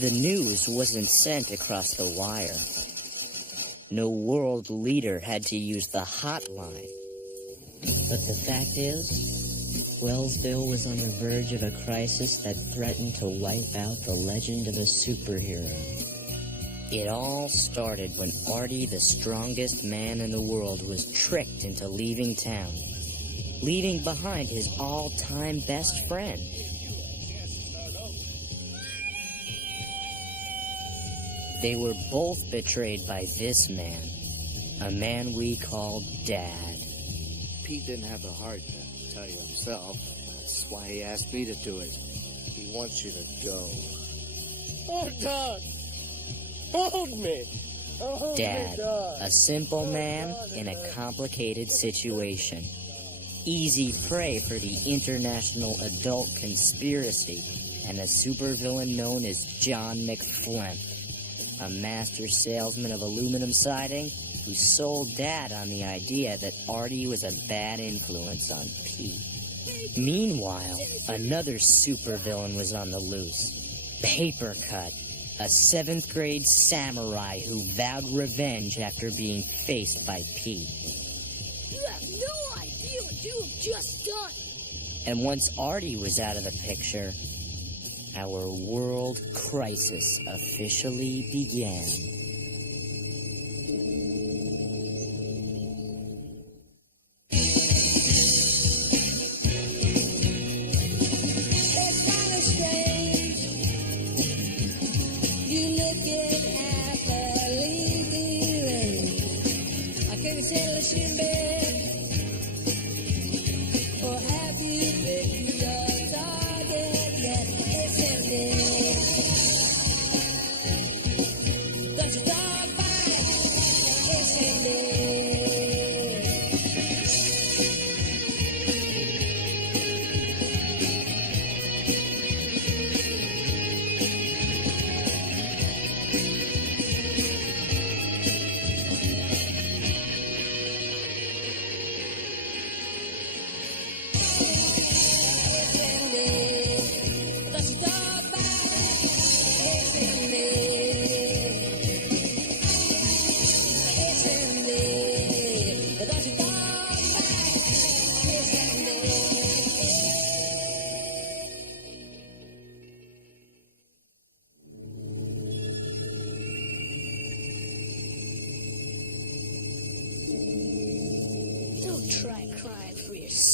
The news wasn't sent across the wire. No world leader had to use the hotline. But the fact is, Wellsville was on the verge of a crisis that threatened to wipe out the legend of a superhero. It all started when Artie, the strongest man in the world, was tricked into leaving town, leaving behind his all-time best friend. They were both betrayed by this man, a man we called Dad. Pete didn't have the heart to tell you himself. That's why he asked me to do it. He wants you to go. Oh, Dad! Hold me! Oh, Dad, a simple man in a complicated situation. Easy prey for the international adult conspiracy and a supervillain known as John McFlint, a master salesman of aluminum siding who sold Dad on the idea that Artie was a bad influence on Pete. Meanwhile, another supervillain was on the loose. Papercut, a 7th grade samurai who vowed revenge after being faced by Pete. You have no idea what you have just done. And once Artie was out of the picture, our world crisis officially began.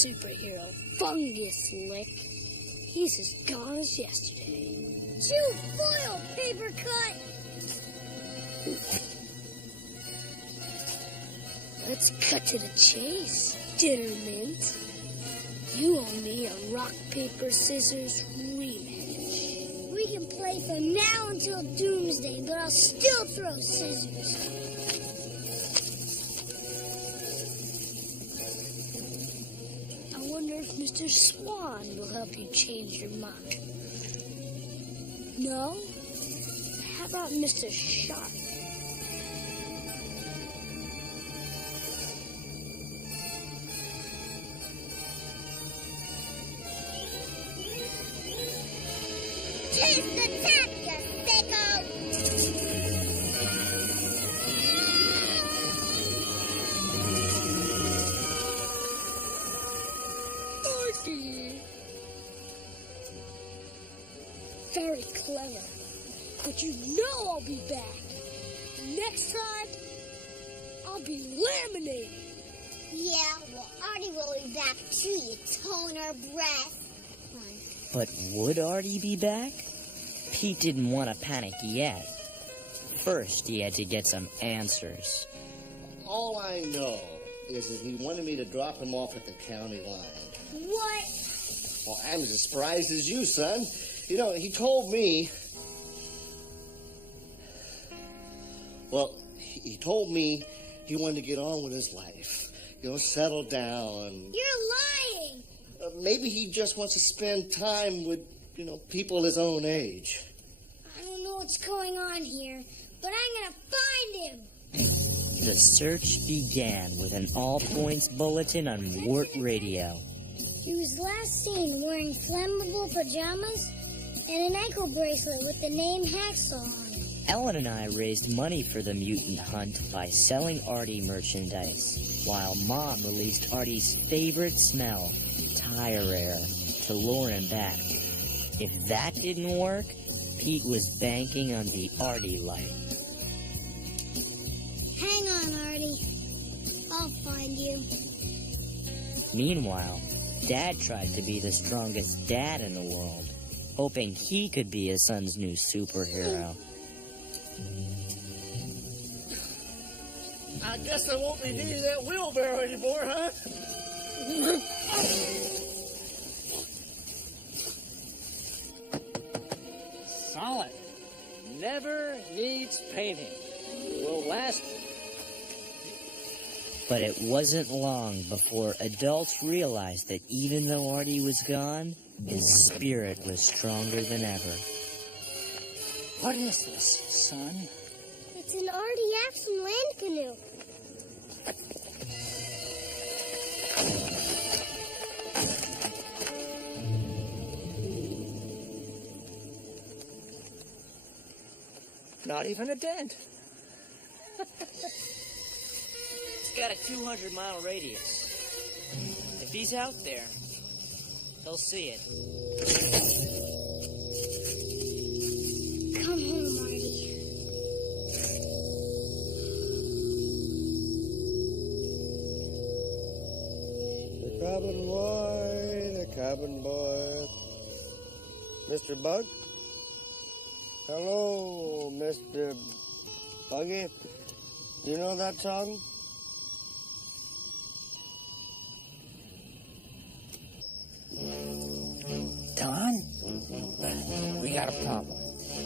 Superhero fungus lick. He's as gone as yesterday. Chew foil, Papercut! Let's cut to the chase, Dinnermint. You owe me a rock, paper, scissors rematch. We can play from now until doomsday, but I'll still throw scissors. Mr. Swan will help you change your mind. No? How about Mr. Sharp? Taste the tap, you sicko! Very clever, but you know I'll be back. Next time, I'll be laminated. Yeah, well, Artie will be back too, you toner breath. But would Artie be back? Pete didn't want to panic yet. First, he had to get some answers. All I know is that he wanted me to drop him off at the county line. What? Well, I'm as surprised as you, son. You know, he told me... Well, he told me he wanted to get on with his life. You know, settle down. You're lying! Maybe he just wants to spend time with, you know, people his own age. I don't know what's going on here, but I'm gonna find him! The search began with an all-points bulletin on Wart Radio. He was last seen wearing flammable pajamas And an ankle bracelet with the name Hacksaw on it. Ellen and I raised money for the mutant hunt by selling Artie merchandise, while Mom released Artie's favorite smell, tire air, to lure him back. If that didn't work, Pete was banking on the Artie light. Hang on, Artie. I'll find you. Meanwhile, Dad tried to be the strongest dad in the world, hoping he could be his son's new superhero. I guess I won't be needing that wheelbarrow anymore, huh? Solid. Never needs painting. Will last. But it wasn't long before adults realized that even though Artie was gone, his spirit was stronger than ever. What is this, son? It's an Artie Axum land canoe. Not even a dent. It's got a 200-mile radius. If he's out there, he'll see it. Come home, Artie. The cabin boy. Mr. Bug? Hello, Mr. Buggy. You know that song? Don, we got a problem.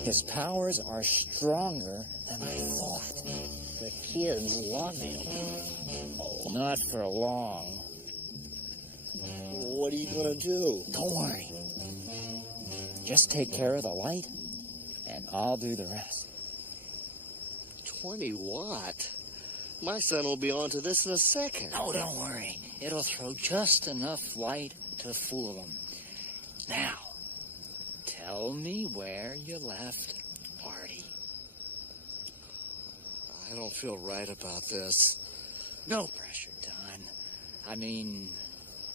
His powers are stronger than I thought. The kids love him. Oh, not for long. What are you gonna do? Don't worry. Just take care of the light, and I'll do the rest. 20 watt? My son will be onto this in a second. No, don't worry. It'll throw just enough light to fool him. Now, tell me where you left Artie. I don't feel right about this. No pressure, Don. I mean,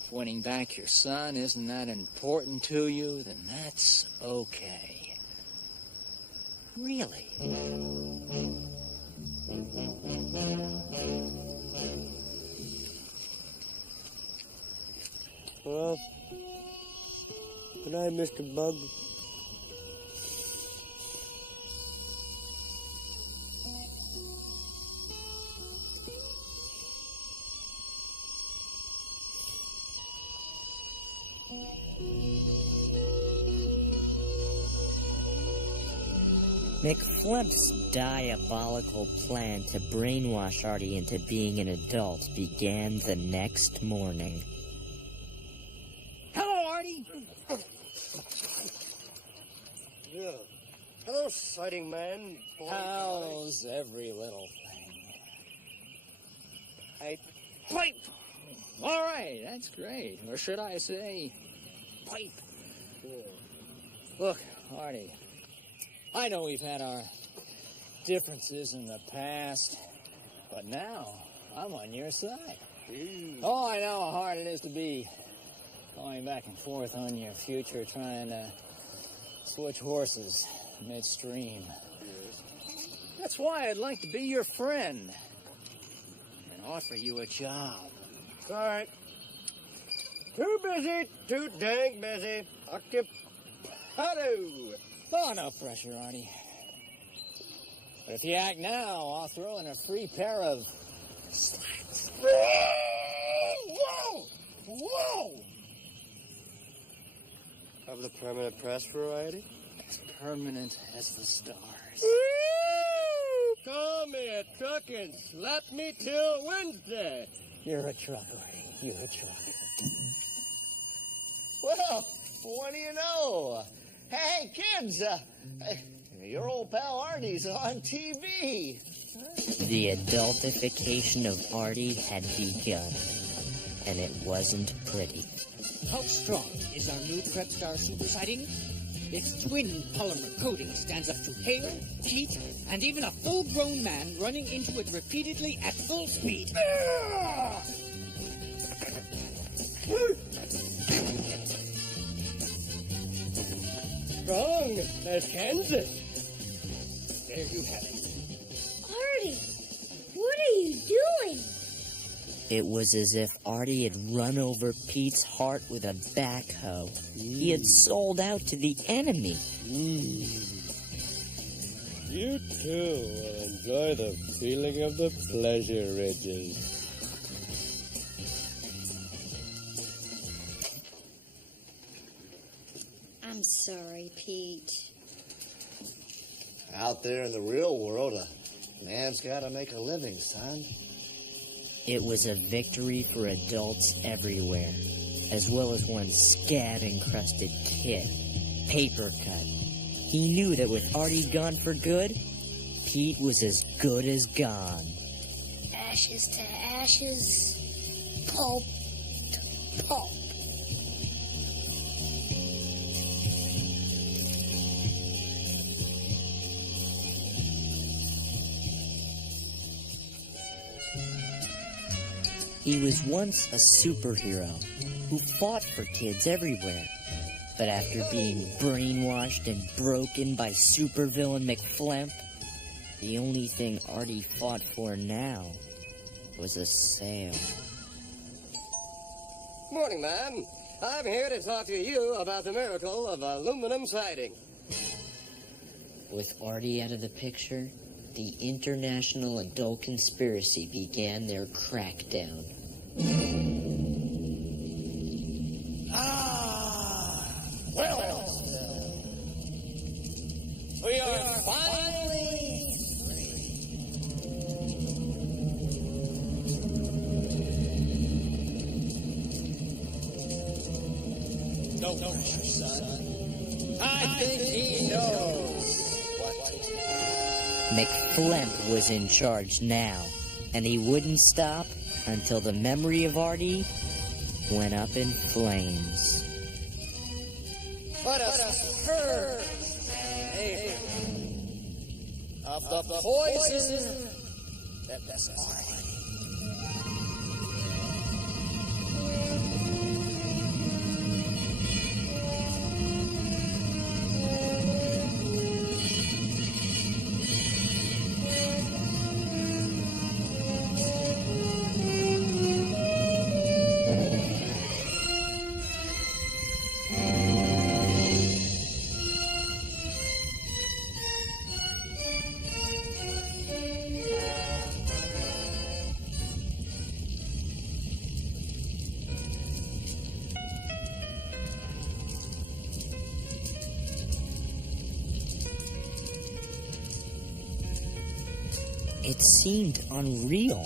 if winning back your son isn't that important to you, then that's okay. Really. Well, good night, Mr. Bug. McFlimp's diabolical plan to brainwash Artie into being an adult began the next morning. Hello, Artie. Yeah. Hello, sighting man. How's every little thing? Hey, pipe! All right, that's great. Or should I say, pipe. Look, Artie, I know we've had our differences in the past, but now I'm on your side. Oh, I know how hard it is to be going back and forth on your future, trying to switch horses midstream. That's why I'd like to be your friend and offer you a job. Sorry. Too busy, too dang busy. Occupado. Oh, no pressure, Artie. But if you act now, I'll throw in a free pair of slacks. Whoa! Whoa! Of the permanent press variety? As permanent as the stars. Come here, truck, and slap me till Wednesday. You're a truck, Artie. You're a truck. Well, what do you know? Hey, kids, your old pal Artie's on TV. The adultification of Artie had begun, and it wasn't pretty. How strong is our new Prep Star super sighting? Its twin polymer coating stands up to hail, heat, and even a full-grown man running into it repeatedly at full speed. Strong as Kansas. There you have it. Artie, what are you doing? It was as if Artie had run over Pete's heart with a backhoe. He had sold out to the enemy. You too will enjoy the feeling of the pleasure ridges. I'm sorry, Pete. Out there in the real world, a man's got to make a living, son. It was a victory for adults everywhere, as well as one scab-encrusted kid, Paper Cut. He knew that with Artie gone for good, Pete was as good as gone. Ashes to ashes, pulp to pulp. He was once a superhero who fought for kids everywhere. But after being brainwashed and broken by supervillain McFlemp, the only thing Artie fought for now was a sale. Morning, ma'am. I'm here to talk to you about the miracle of aluminum siding. With Artie out of the picture, the international adult conspiracy began their crackdown. Well, we are finally No pressure, son. I think he knows what to do. McFlemp was in charge now, and he wouldn't stop until the memory of Artie went up in flames. Let us purge of the poison that this Artie. It seemed unreal.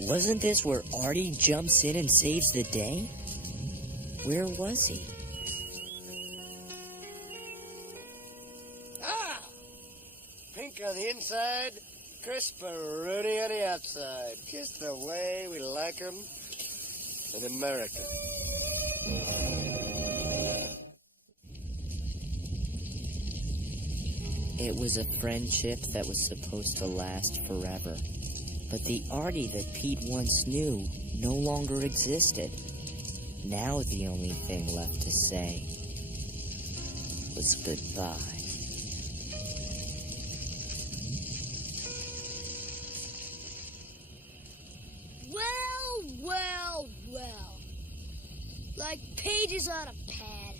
Wasn't this where Artie jumps in and saves the day? Where was he? Pink on the inside, crisp and ruddy on the outside. Just the way we like 'em in America. It was a friendship that was supposed to last forever. But the Artie that Pete once knew no longer existed. Now the only thing left to say was goodbye. Well. Like pages on a pad.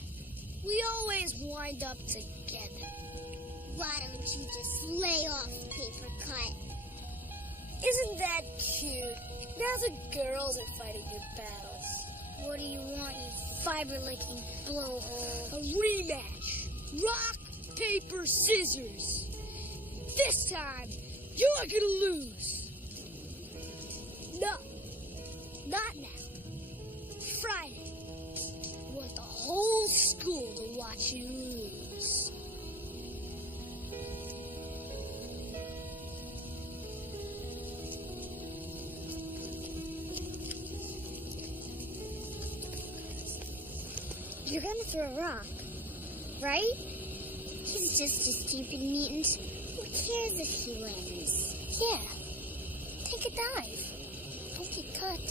We always wind up together. Why don't you just lay off, Paper Cut? Isn't that cute? Now the girls are fighting your battles. What do you want, you fiber-licking blowhole? A rematch. Rock, paper, scissors. This time, you're gonna lose. No, not now. Friday. I want the whole school to watch you lose. You're gonna throw a rock, right? He's just a stupid mutant. Who cares if he wins? Yeah. Take a dive. Don't get cut.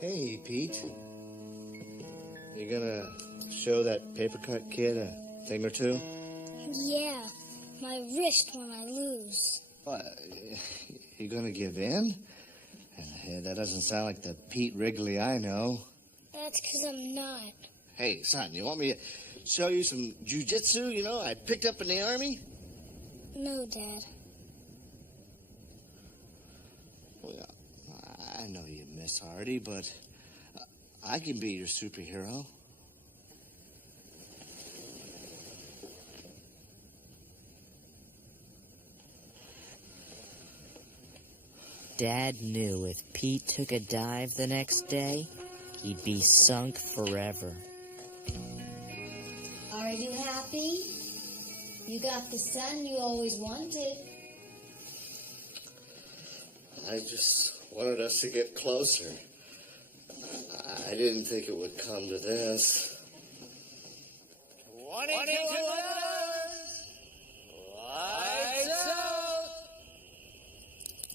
Hey, Pete. You gonna show that paper cut kid a thing or two? Yeah. My wrist when I lose. What? You gonna give in? Hey, that doesn't sound like the Pete Wrigley I know. That's 'cause I'm not. Hey, son, you want me to show you some jujitsu, I picked up in the Army? No, Dad. Well, I know you miss Artie, but I can be your superhero. Dad knew if Pete took a dive the next day, he'd be sunk forever. Are you happy? You got the son you always wanted. I just wanted us to get closer. I didn't think it would come to this. 22 Lights out!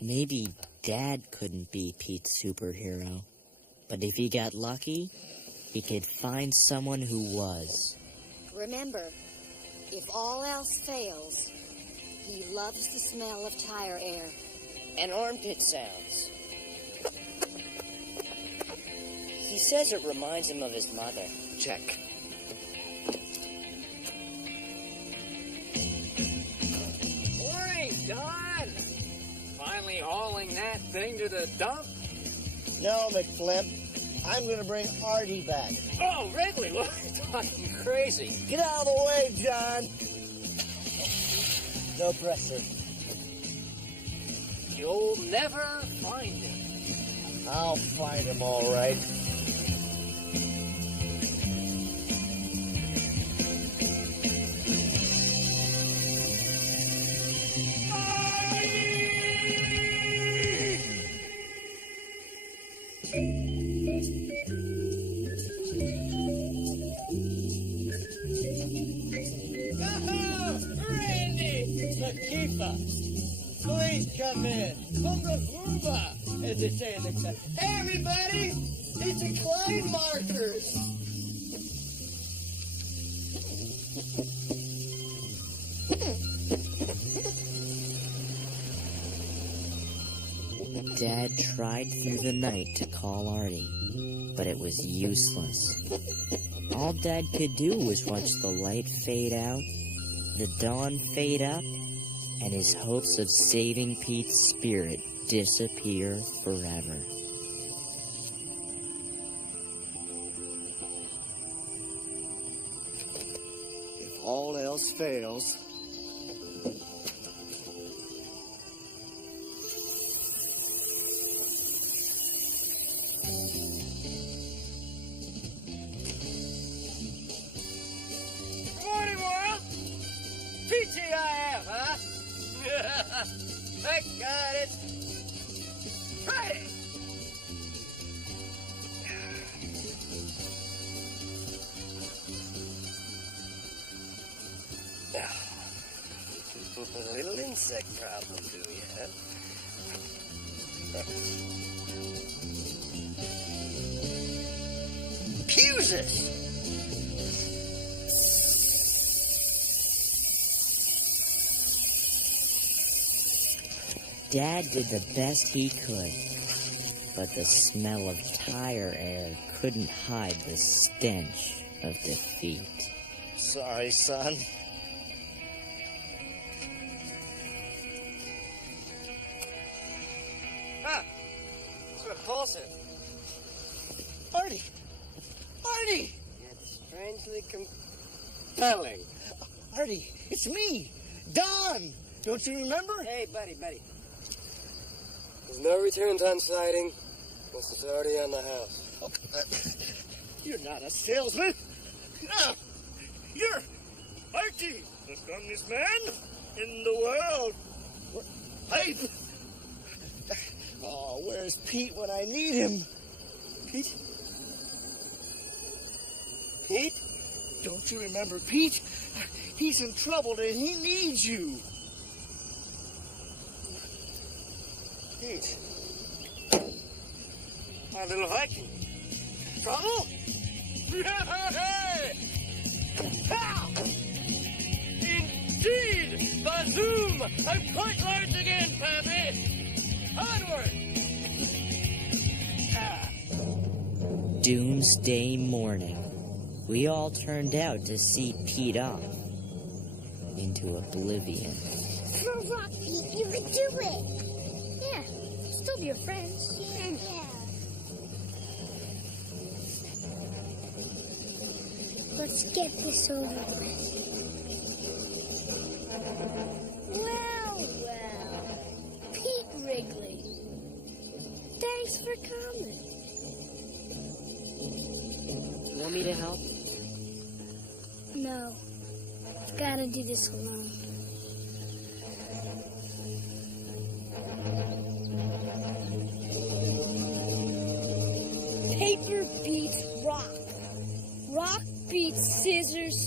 Maybe Dad couldn't be Pete's superhero, but if he got lucky, he could find someone who was. Remember, if all else fails, he loves the smell of tire air. And armpit sounds. He says it reminds him of his mother. Check. Morning, Don! Finally hauling that thing to the dump? No, McFlip. I'm gonna bring Artie back. Oh, Wrigley, what? Talking crazy. Get out of the way, John. No pressure. You'll never find him. I'll find him all right. Lakifa, please come in. Kumba, as they say in the town. Hey, everybody! It's a Klein Markers. Dad tried through the night to call Artie, but it was useless. All Dad could do was watch the light fade out, the dawn fade up, and his hopes of saving Pete's spirit disappear forever. If all else fails, Morning, world! PTIF, huh? Thank God it's Friday! A little insect problem, do you, huh? Pusis! Dad did the best he could, but the smell of tire air couldn't hide the stench of defeat. Sorry, son. Ah! It's repulsive. Artie! Artie! It's strangely compelling. Artie, it's me, Don! Don't you remember? Hey, buddy. There's no returns on sighting. Unless it's already on the house. You're not a salesman. No, you're Artie, the strongest man in the world. Hey! Oh, where's Pete when I need him? Pete? Pete? Don't you remember Pete? He's in trouble and he needs you. Pete. My little Viking. Trouble? Hey! Pow! Indeed! Bazoom! I'm quite large again, Pappy! Onward! Doomsday morning. We all turned out to see Pete off into oblivion. Throw rock, Pete. You can do it. Yeah, still be your friends. Yeah. Let's get this over with. Well. Pete Wrigley. Thanks for coming. Want me to help? No. I've got to do this alone. Paper beats rock. Rock beats scissors.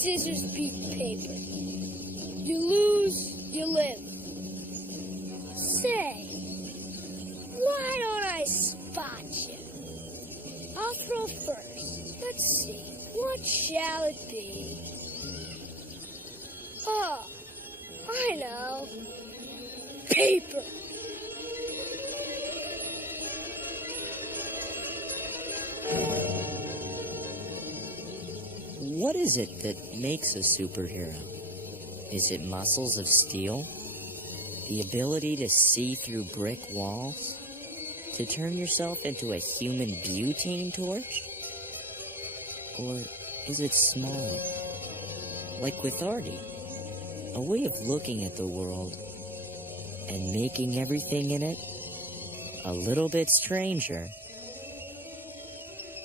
Scissors beat paper. You lose, you live. Say, why don't I spot you? I'll throw first. Let's see. What shall it be? Oh, I know. Paper. What is it that makes a superhero? Is it muscles of steel? The ability to see through brick walls? To turn yourself into a human butane torch? Or is it smaller? Like with Artie, a way of looking at the world and making everything in it a little bit stranger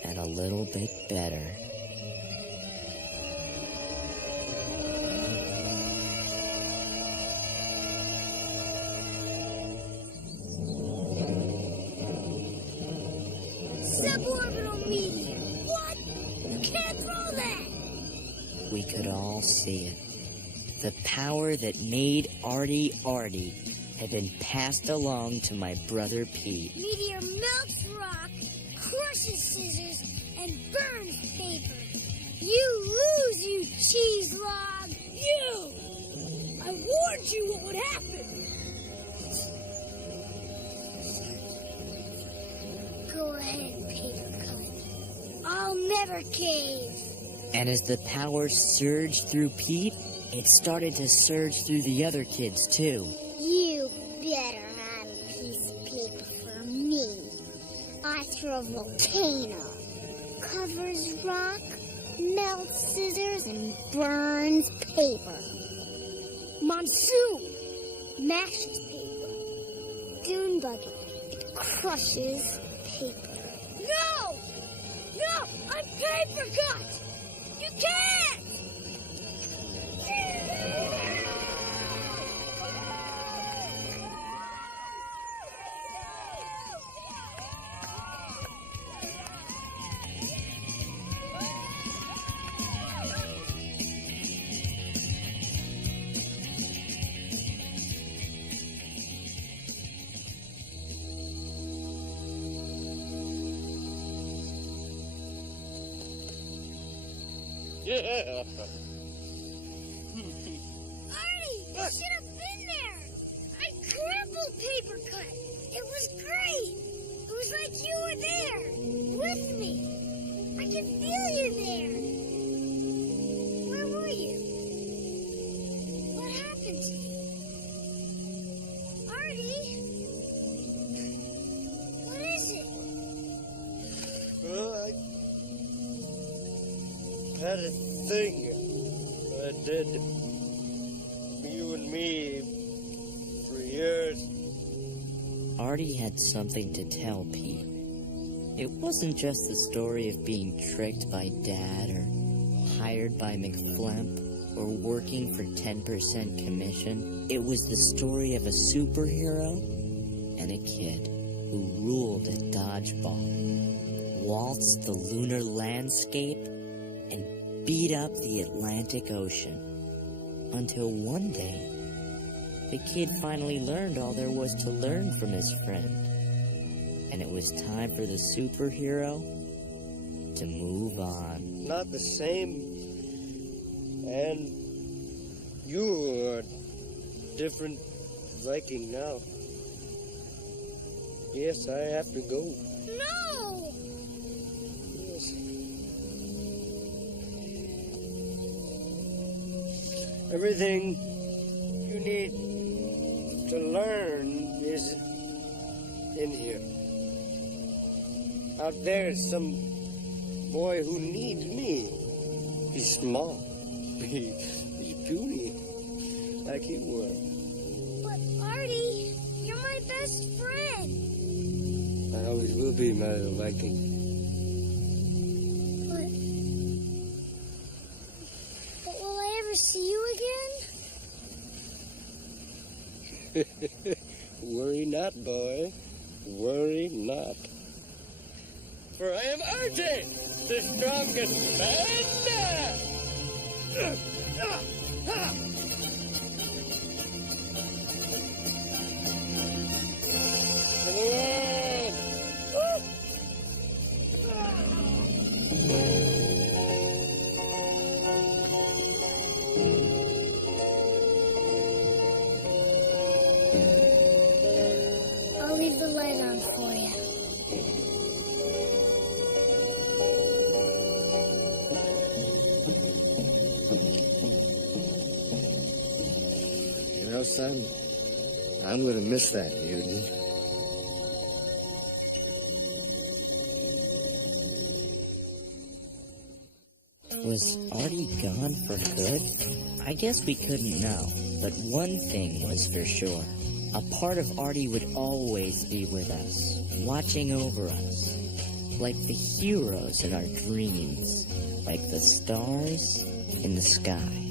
and a little bit better. Suborbital meteor. What? You can't throw that. We could all see it. The power that made Artie had been passed along to my brother Pete. Meteor melts rock, crushes scissors, and burns paper. You lose, you cheese log. You! I warned you what would happen. Go ahead, paper cut. I'll never cave. And as the power surged through Pete, it started to surge through the other kids too. You better have a piece of paper for me. I throw a volcano. Covers rock, melts scissors, and burns paper. Monsoon mashes paper. Dune buggy, it crushes paper. No! No! I'm paper cut! You can't! Yeah. Artie, you should have been there. I crippled paper cut. It was great. It was like you were there with me. I can feel you there. Where were you? What happened to you? Artie? What is it? Well, I had a thing. I did. You and me for years. Artie had something to tell Pete. It wasn't just the story of being tricked by Dad or hired by McFlemp or working for 10% commission. It was the story of a superhero and a kid who ruled at dodgeball. waltz the lunar landscape and beat up the Atlantic Ocean. Until one day, the kid finally learned all there was to learn from his friend. And it was time for the superhero to move on. Not the same. And you're a different Viking now. Yes, I have to go. No! Yes. Everything you need to learn is in here. Out there is some boy who needs me. He's small. He's puny, like you were. But Artie, you're my best friend. I always will be, my little Viking. But will I ever see you again? Worry not, boy. Worry not. For I am Artie, the strongest man. For the world. I'll leave the light on for you. You know, son, I'm gonna miss that mutant. Was Artie gone for good? I guess we couldn't know, but one thing was for sure. A part of Artie would always be with us, watching over us, like the heroes in our dreams, like the stars in the sky.